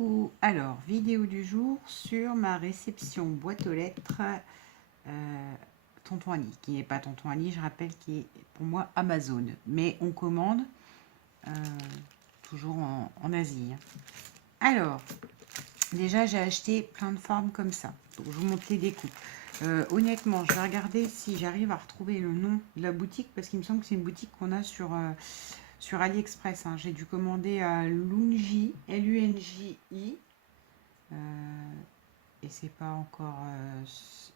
Coucou, alors vidéo du jour sur ma réception boîte aux lettres Tonton Ali, qui n'est pas Tonton Ali, je rappelle, qui est pour moi Amazon, mais on commande euh, toujours en Asie. Alors, déjà j'ai acheté plein de formes comme ça, donc je vous montre les découpes. Honnêtement, je vais regarder si j'arrive à retrouver le nom de la boutique, parce qu'il me semble que c'est une boutique qu'on a sur AliExpress. Hein. J'ai dû commander à Lungi, Lunji, et c'est pas encore.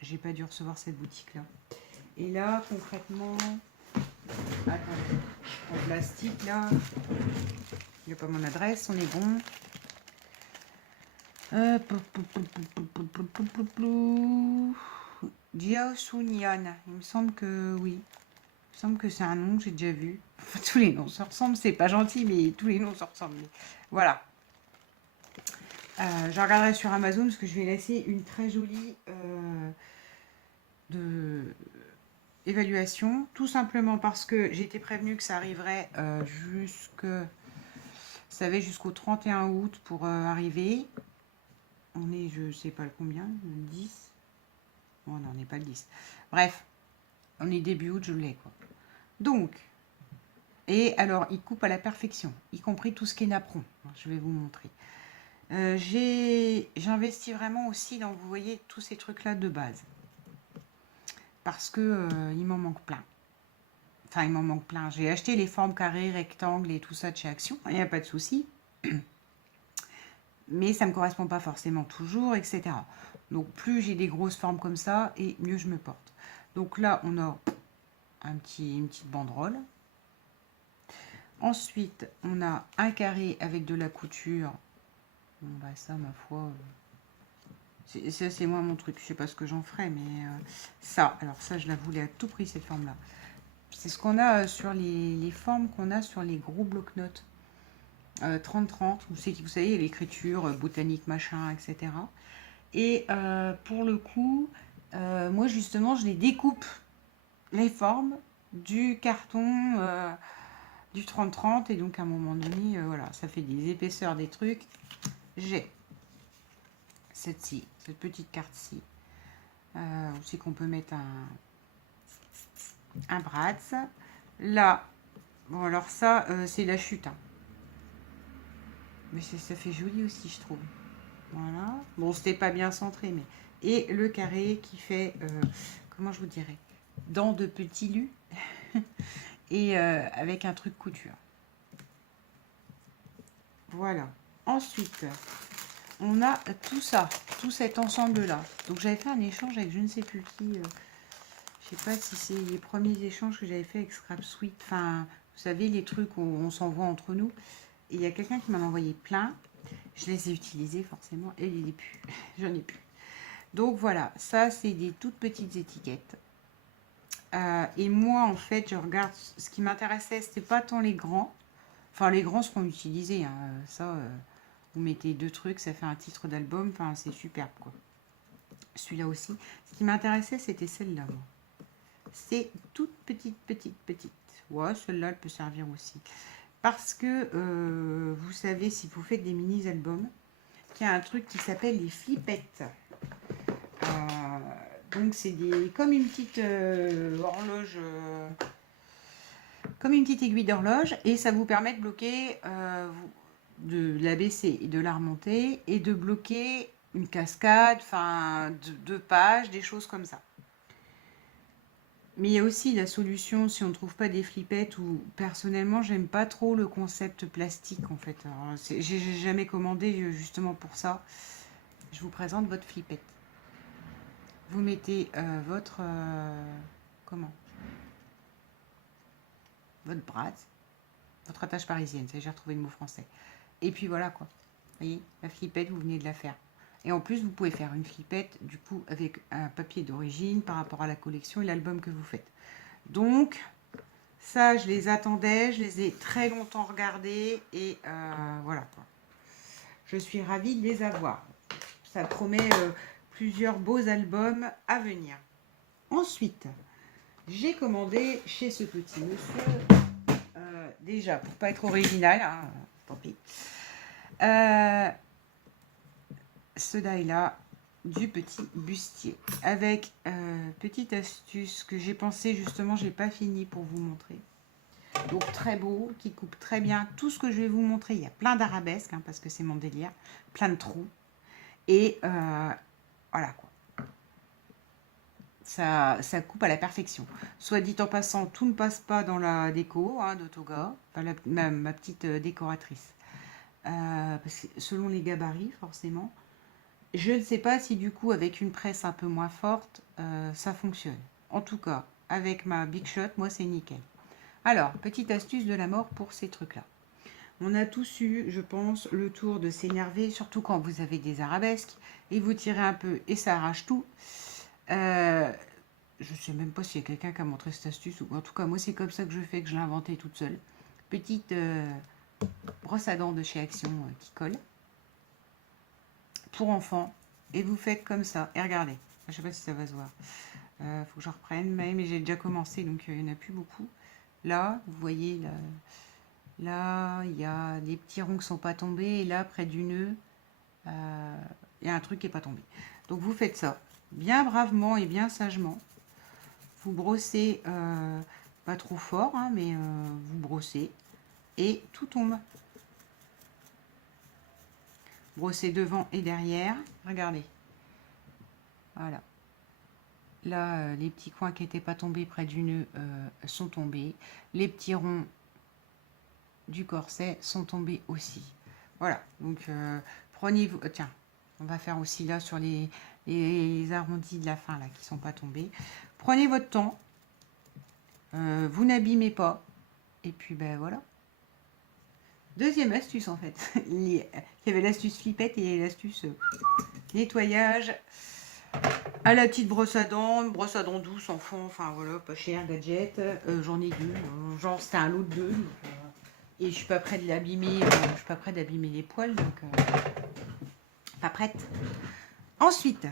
J'ai pas dû recevoir cette boutique là. Et là, concrètement, attendez, en plastique là, il n'y a pas mon adresse, on est bon. Jiao Sunyan, il me semble que oui. Il me semble que c'est un nom que j'ai déjà vu. Tous les noms se ressemblent, c'est pas gentil, mais tous les noms se ressemblent. Voilà. Je regarderai sur Amazon parce que je vais laisser une très jolie évaluation. Tout simplement parce que j'ai été prévenue que ça arriverait jusqu'au 31 août pour arriver. On est, je sais pas le combien, le 10. Bon, non, on n'est pas le 10. Bref, on est début août, je l'ai quoi. Donc, et alors, il coupe à la perfection, y compris tout ce qui est napperon. Je vais vous montrer. J'ai investi vraiment aussi dans, vous voyez, tous ces trucs-là de base. Parce que il m'en manque plein. Enfin, il m'en manque plein. J'ai acheté les formes carrées, rectangles et tout ça de chez Action. Il n'y a pas de souci. Mais ça ne me correspond pas forcément toujours, etc. Donc, plus j'ai des grosses formes comme ça, et mieux je me porte. Donc là, on a une petite banderole. Ensuite, on a un carré avec de la couture. Bon, bah ça, ma foi, ça c'est moi mon truc. Je sais pas ce que j'en ferai, mais ça, alors ça, je la voulais à tout prix, cette forme-là. C'est ce qu'on a sur les formes qu'on a sur les gros bloc-notes 30-30. Vous savez, l'écriture botanique, machin, etc. Et pour le coup, moi justement, je les découpe les formes du carton du 30-30. Et donc à un moment donné, voilà, ça fait des épaisseurs, des trucs. J'ai cette petite carte-ci. Aussi qu'on peut mettre un Bratz. Là, bon alors ça, c'est la chute. Hein. Mais ça fait joli aussi, je trouve. Voilà. Bon, c'était pas bien centré, mais... Et le carré qui fait, comment je vous dirais, dents de petit lu. Et avec un truc couture. Voilà. Ensuite, on a tout ça, tout cet ensemble-là. Donc, j'avais fait un échange avec je ne sais plus qui. Je sais pas si c'est les premiers échanges que j'avais fait avec Scrap Suite. Enfin, vous savez, les trucs où on s'envoie entre nous. Et il y a quelqu'un qui m'en a envoyé plein. Je les ai utilisés forcément. Et il n'est plus. J'en ai plus. Donc voilà, ça c'est des toutes petites étiquettes. Et moi en fait, je regarde. Ce qui m'intéressait, c'était pas tant les grands. Enfin, les grands seront utilisés. Hein. Ça, vous mettez deux trucs, ça fait un titre d'album. Enfin, c'est superbe quoi. Celui-là aussi. Ce qui m'intéressait, c'était celle-là. C'est toute petite. Ouais, celle-là, elle peut servir aussi. Parce que, vous savez, si vous faites des mini-albums, qu'il y a un truc qui s'appelle les flippettes. Donc, c'est comme une petite horloge, comme une petite aiguille d'horloge. Et ça vous permet de bloquer, de la baisser et de la remonter. Et de bloquer une cascade, enfin, deux pages, des choses comme ça. Mais il y a aussi la solution si on ne trouve pas des flippettes ou personnellement j'aime pas trop le concept plastique en fait. J'ai jamais commandé justement pour ça. Je vous présente votre flippette. Vous mettez votre votre Bratz, votre attache parisienne, ça j'ai retrouvé le mot français. Et puis voilà quoi. Vous voyez, la flippette vous venez de la faire. Et en plus, vous pouvez faire une flippette, du coup, avec un papier d'origine par rapport à la collection et l'album que vous faites. Donc, ça, je les attendais, je les ai très longtemps regardés et voilà quoi. Je suis ravie de les avoir. Ça promet plusieurs beaux albums à venir. Ensuite, j'ai commandé chez ce petit monsieur, déjà, pour pas être original, hein, tant pis, ce die là du petit bustier avec petite astuce que j'ai pensé justement, j'ai pas fini pour vous montrer. Donc très beau, qui coupe très bien tout ce que je vais vous montrer. Il y a plein d'arabesques parce que c'est mon délire, plein de trous et voilà quoi. Ça coupe à la perfection. Soit dit en passant, tout ne passe pas dans la déco de Toga, enfin, ma petite décoratrice. Parce que selon les gabarits, forcément. Je ne sais pas si du coup, avec une presse un peu moins forte, ça fonctionne. En tout cas, avec ma Big Shot, moi, c'est nickel. Alors, petite astuce de la mort pour ces trucs-là. On a tous eu, je pense, le tour de s'énerver, surtout quand vous avez des arabesques, et vous tirez un peu et ça arrache tout. Je ne sais même pas s'il y a quelqu'un qui a montré cette astuce, ou en tout cas, moi, c'est comme ça que je fais, que je l'ai inventé toute seule. Petite brosse à dents de chez Action qui colle. Pour enfants. Et vous faites comme ça. Et regardez. Je ne sais pas si ça va se voir. Faut que je reprenne. Mais j'ai déjà commencé, donc il n'y en a plus beaucoup. Là, vous voyez, là, il y a des petits ronds qui ne sont pas tombés. Et là, près du nœud, il y a un truc qui n'est pas tombé. Donc vous faites ça bien bravement et bien sagement. Vous brossez, pas trop fort, mais vous brossez. Et tout tombe. Brossez devant et derrière. Regardez. Voilà. Là, les petits coins qui n'étaient pas tombés près du nœud sont tombés. Les petits ronds du corset sont tombés aussi. Voilà. Donc, prenez-vous... tiens, on va faire aussi là sur les arrondis de la fin là qui ne sont pas tombés. Prenez votre temps. Vous n'abîmez pas. Et puis, ben voilà. Deuxième astuce en fait. Il y avait l'astuce flippette et l'astuce nettoyage. À la petite brosse à dents douce, enfant, enfin voilà, pas cher, gadget. J'en ai deux, genre c'était un lot de deux. Donc, et je suis pas prête de l'abîmer, je suis pas prête d'abîmer les poils, donc pas prête. Ensuite,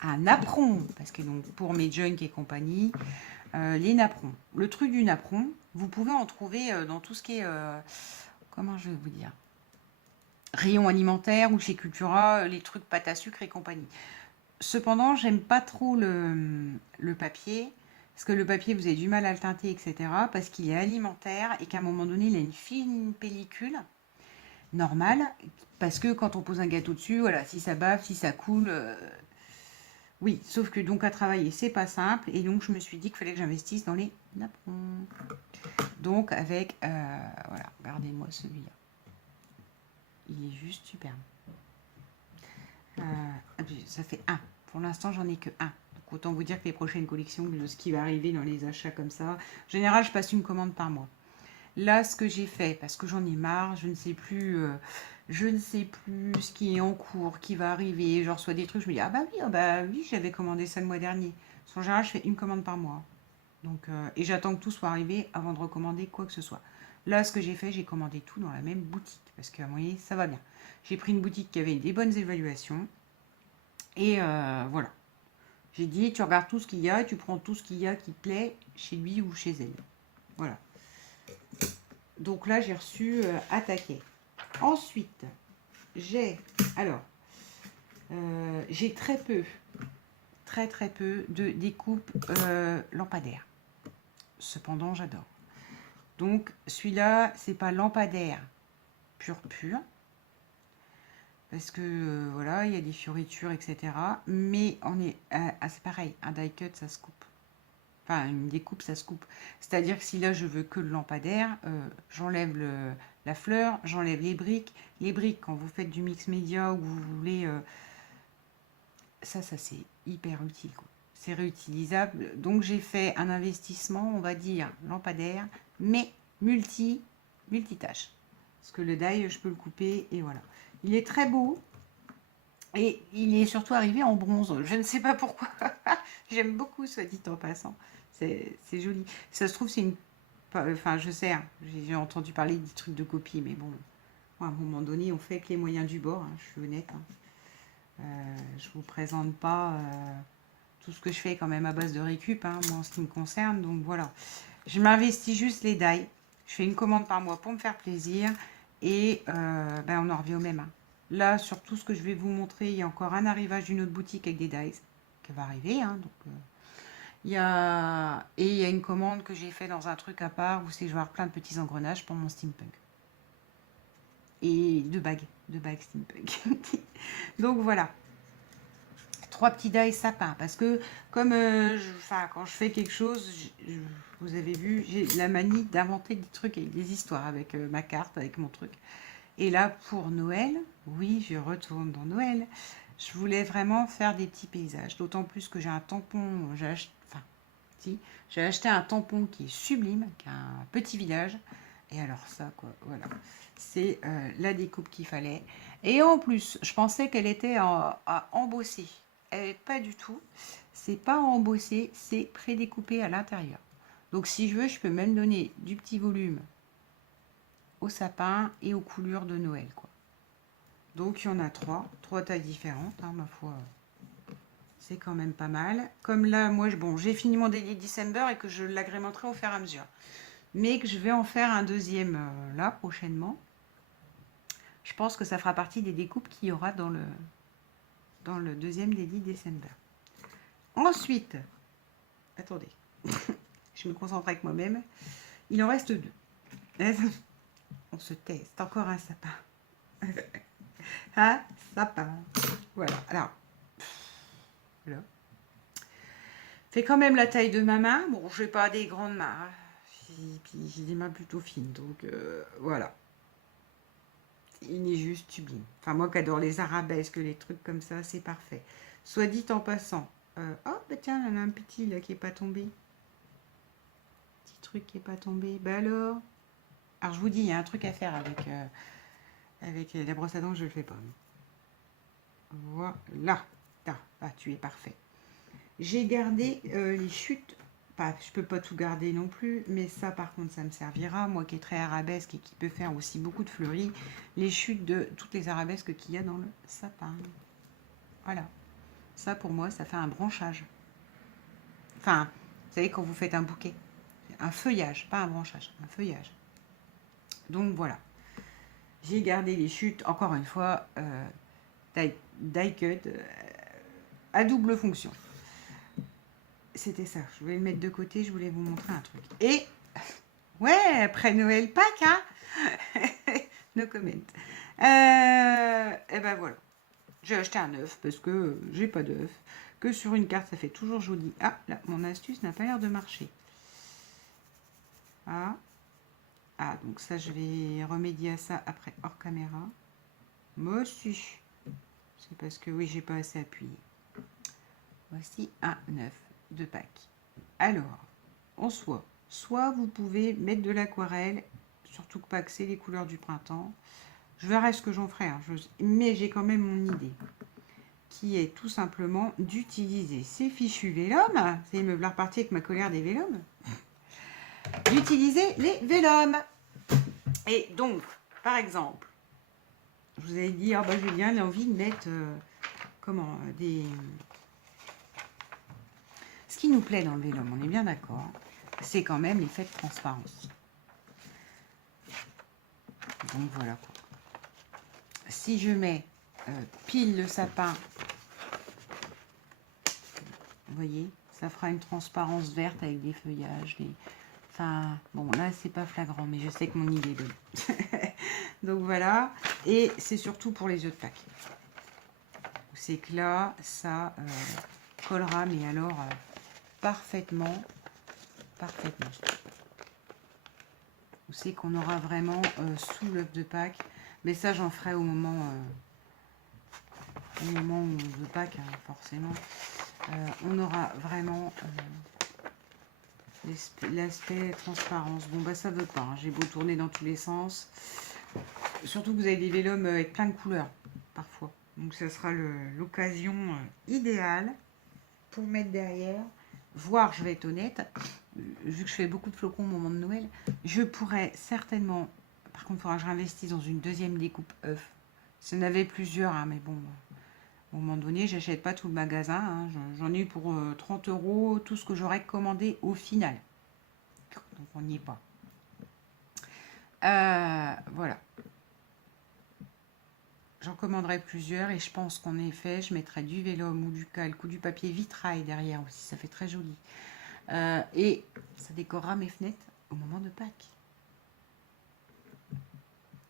un napperon, parce que donc pour mes junk et compagnie, les napperons. Le truc du napperon, vous pouvez en trouver dans tout ce qui est, comment je vais vous dire, rayon alimentaire ou chez Cultura, les trucs pâte à sucre et compagnie. Cependant, j'aime pas trop le papier, parce que le papier, vous avez du mal à le teinter, etc., parce qu'il est alimentaire et qu'à un moment donné, il a une fine pellicule normale, parce que quand on pose un gâteau dessus, voilà, si ça bave, si ça coule, oui, sauf que donc à travailler, c'est pas simple, et donc je me suis dit qu'il fallait que j'investisse dans les napperons. Donc avec, voilà, regardez-moi celui-là. Il est juste superbe. Ça fait un. Pour l'instant, j'en ai que un. Donc autant vous dire que les prochaines collections, de ce qui va arriver dans les achats comme ça, en général, je passe une commande par mois. Là, ce que j'ai fait, parce que j'en ai marre, je ne sais plus ce qui est en cours, qui va arriver. Je reçois des trucs, je me dis, ah bah oui, j'avais commandé ça le mois dernier. En général, je fais une commande par mois. Donc, et j'attends que tout soit arrivé avant de recommander quoi que ce soit. Là, ce que j'ai fait, j'ai commandé tout dans la même boutique. Parce que, vous voyez, ça va bien. J'ai pris une boutique qui avait des bonnes évaluations. Et voilà. J'ai dit, tu regardes tout ce qu'il y a, tu prends tout ce qu'il y a qui te plaît chez lui ou chez elle. Voilà. Donc là, j'ai reçu attaqué. Ensuite, j'ai... Alors, j'ai très peu de découpes lampadaires. Cependant, j'adore. Donc, celui-là, c'est pas lampadaire pur. Parce que, voilà, il y a des fioritures, etc. Mais on est... c'est pareil, un die cut, ça se coupe. Enfin, une découpe, ça se coupe. C'est-à-dire que si là, je veux que le lampadaire, j'enlève la fleur, j'enlève les briques. Les briques, quand vous faites du mix média ou que vous voulez... ça c'est hyper utile, quoi. C'est réutilisable. Donc, j'ai fait un investissement, on va dire, lampadaire, mais multitâche. Parce que le die, je peux le couper et voilà. Il est très beau. Et il est surtout arrivé en bronze. Je ne sais pas pourquoi. J'aime beaucoup, soit dit en passant. C'est joli. Ça se trouve, c'est une... Enfin, je sais, j'ai entendu parler des trucs de copie, mais bon, à un moment donné, on fait avec les moyens du bord, je suis honnête. Je vous présente pas tout ce que je fais quand même à base de récup, moi, en ce qui me concerne. Donc voilà. Je m'investis juste les die. Je fais une commande par mois pour me faire plaisir. Et on en revient au même. Là, sur tout ce que je vais vous montrer, il y a encore un arrivage d'une autre boutique avec des dies qui va arriver. Hein, donc, il y a une commande que j'ai fait dans un truc à part où c'est je vais avoir plein de petits engrenages pour mon steampunk. Et deux bagues steampunk. Donc voilà. 3 petits dies sapins. Parce que comme quand je fais quelque chose, vous avez vu, j'ai la manie d'inventer des trucs et des histoires avec ma carte, avec mon truc. Et là, pour Noël, oui, je retourne dans Noël. Je voulais vraiment faire des petits paysages. D'autant plus que j'ai un tampon, j'ai acheté un tampon qui est sublime, qui a un petit village. Et alors ça, quoi, voilà. C'est la découpe qu'il fallait. Et en plus, je pensais qu'elle était à embosser. Elle n'est pas du tout. C'est pas embossé, c'est prédécoupé à l'intérieur. Donc si je veux, je peux même donner du petit volume au sapin et aux coulures de Noël, quoi. Donc il y en a trois tailles différentes, hein, ma foi. C'est quand même pas mal. Comme là, moi, j'ai fini mon Daily December et que je l'agrémenterai au fur et à mesure. Mais que je vais en faire un deuxième là, prochainement. Je pense que ça fera partie des découpes qu'il y aura dans le deuxième Daily December. Ensuite, attendez, je me concentre avec moi-même. Il en reste 2. On se tait, c'est encore un sapin. Un sapin. Voilà, alors, là. Fait quand même la taille de ma main. Bon, je n'ai pas des grandes mains. Puis j'ai des mains plutôt fines. Donc voilà. Il est juste sublime. Enfin, moi qui adore les arabesques, les trucs comme ça, c'est parfait. Soit dit en passant. Oh, bah tiens, il y en a un petit là qui n'est pas tombé. Petit truc qui n'est pas tombé. Bah alors. Alors je vous dis, il y a un truc à faire avec la brosse à dents, je ne le fais pas. Voilà. Ah, tu es parfait. J'ai gardé les chutes. Je peux pas tout garder non plus, mais ça par contre ça me servira, moi qui est très arabesque et qui peut faire aussi beaucoup de fleuris, les chutes de toutes les arabesques qu'il y a dans le sapin. Voilà, ça pour moi ça fait un branchage. Enfin, vous savez quand vous faites un bouquet, un feuillage, pas un branchage, un feuillage. Donc voilà, j'ai gardé les chutes, encore une fois, die cut à double fonction. C'était ça, je voulais le mettre de côté, je voulais vous montrer un truc. Et, ouais, après Noël, Pâques, hein. No comment. Et ben voilà. J'ai acheté un œuf parce que j'ai pas d'œuf. Que sur une carte, ça fait toujours joli. Ah, là, mon astuce n'a pas l'air de marcher. Ah. Ah, donc ça, je vais remédier à ça après hors caméra. Moi aussi. C'est parce que, oui, j'ai pas assez appuyé. Voici un œuf de Pâques. Alors, en soit vous pouvez mettre de l'aquarelle, surtout que Pâques, c'est les couleurs du printemps. Je verrai ce que j'en ferai, hein. Mais j'ai quand même mon idée, qui est tout simplement d'utiliser ces fichus vélum. C'est me voilà reparti avec ma colère des vélums. D'utiliser les vélums. Et donc, par exemple, je vous avais dit, j'ai bien envie de mettre, des... Ce qui nous plaît dans le vélum, on est bien d'accord, c'est quand même l'effet de transparence. Donc voilà quoi. Si je mets pile le sapin, vous voyez, ça fera une transparence verte avec des feuillages. Enfin, bon, là, c'est pas flagrant, mais je sais que mon idée est bonne. Donc voilà. Et c'est surtout pour les œufs de Pâques. C'est que là, ça collera, mais alors parfaitement. C'est qu'on aura vraiment sous l'œuf de Pâques. Mais ça, j'en ferai au moment de Pâques, hein, forcément. On aura vraiment l'aspect transparence. Bon, bah ça veut pas. Hein. J'ai beau tourner dans tous les sens. Surtout que vous avez des vélums avec plein de couleurs, parfois. Donc ça sera l'occasion idéale pour mettre derrière. Voire, je vais être honnête, vu que je fais beaucoup de flocons au moment de Noël, je pourrais certainement... Par contre, il faudra que je réinvestisse dans une deuxième découpe œuf. Ça en avait plusieurs, hein, mais bon... Au moment donné, j'achète pas tout le magasin. Hein. J'en ai eu pour 30 €, tout ce que j'aurais commandé au final. Donc on n'y est pas. Voilà. j'en commanderai plusieurs et je pense qu'en effet, je mettrai du vélum ou du calque ou du papier vitrail derrière aussi. Ça fait très joli. Et ça décorera mes fenêtres au moment de Pâques.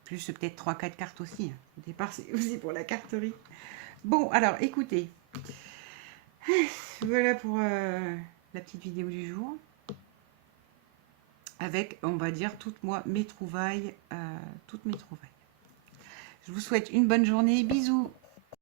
Plus peut-être 3-4 cartes aussi. Au départ, c'est aussi pour la carterie. Bon, alors écoutez. Voilà pour la petite vidéo du jour. Avec, on va dire, toutes mes trouvailles. Je vous souhaite une bonne journée. Bisous.